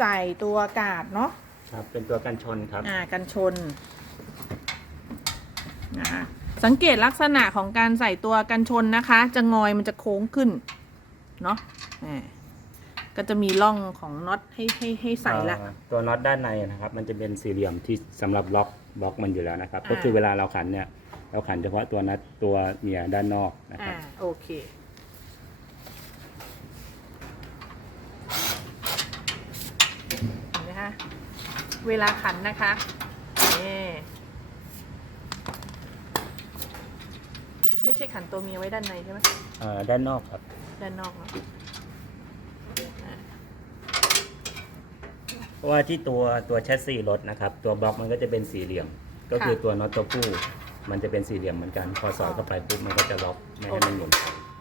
ใส่ตัวกาดเนาะครับ เป็นตัวกันชนครับ อ่ากันชนนะคะสังเกตลักษณะของการใส่ตัวกันชนนะคะ จะงอยมันจะโค้งขึ้นเนาะอ่าก็จะมีร่องของน็อตให้ให้ให้ใส่ละเอ่อตัวน็อตด้านในนะครับ มันจะเป็นสี่เหลี่ยมที่สำหรับล็อกบล็อกมันอยู่แล้วนะครับ อ่า ก็คือเวลาเราขันเนี่ย เราขันเฉพาะตัวน็อตตัวเมียด้านนอกนะคอ่ารับ โอเค เห็นไหมคะเวลาขันนะคะนี่ไม่ใช่ขันตัวเมียไว้ด้านในใช่ไหมเอ่อด้านนอกครับ ด้านนอกเนาะอ่าเพราะว่าที่ตัวตัวแชสซีรถนะครับ ตัวบล็อกมันก็จะเป็นสี่เหลี่ยม ก็คือตัวน็อตตัวผู้มันจะเป็นสี่เหลี่ยมเหมือนกัน พอสอดเข้าไปปุ๊บมันก็จะล็อกไม่ให้มันหมุน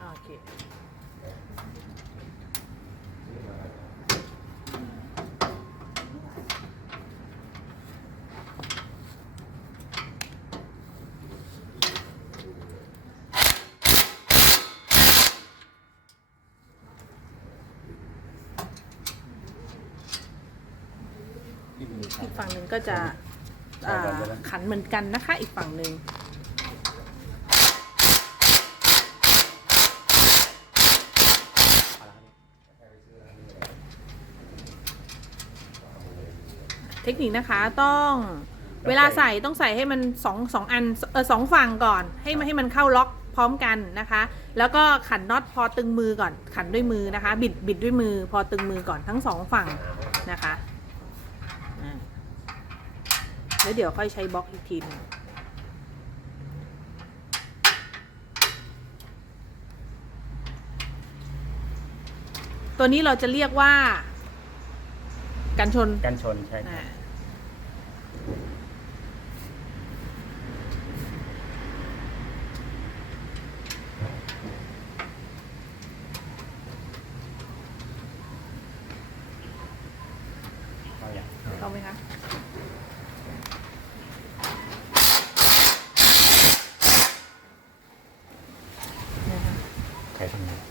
โอเค อีกฝั่งหนึ่งก็จะอ่าขันเหมือนกันนะคะ อีกฝั่งหนึ่งเทคนิคนะคะต้องเวลาใส่ต้องใส่ให้มันสองสองอันเออสองฝั่งก่อน ให้มันให้มันเข้าล็อกพร้อมกันนะคะ แล้วก็ขันน็อตพอตึงมือก่อน ขันด้วยมือนะคะ บิดบิดด้วยมือพอตึงมือก่อนทั้งสองฝั่งนะคะอ่า แล้วเดี๋ยวค่อยใช้บล็อกอีกทีหนึงตัวนี้เราจะเรียกว่า กันชนกันชนใช่ครับอ่าเข้าอย่างเข้าไหมคะ 네.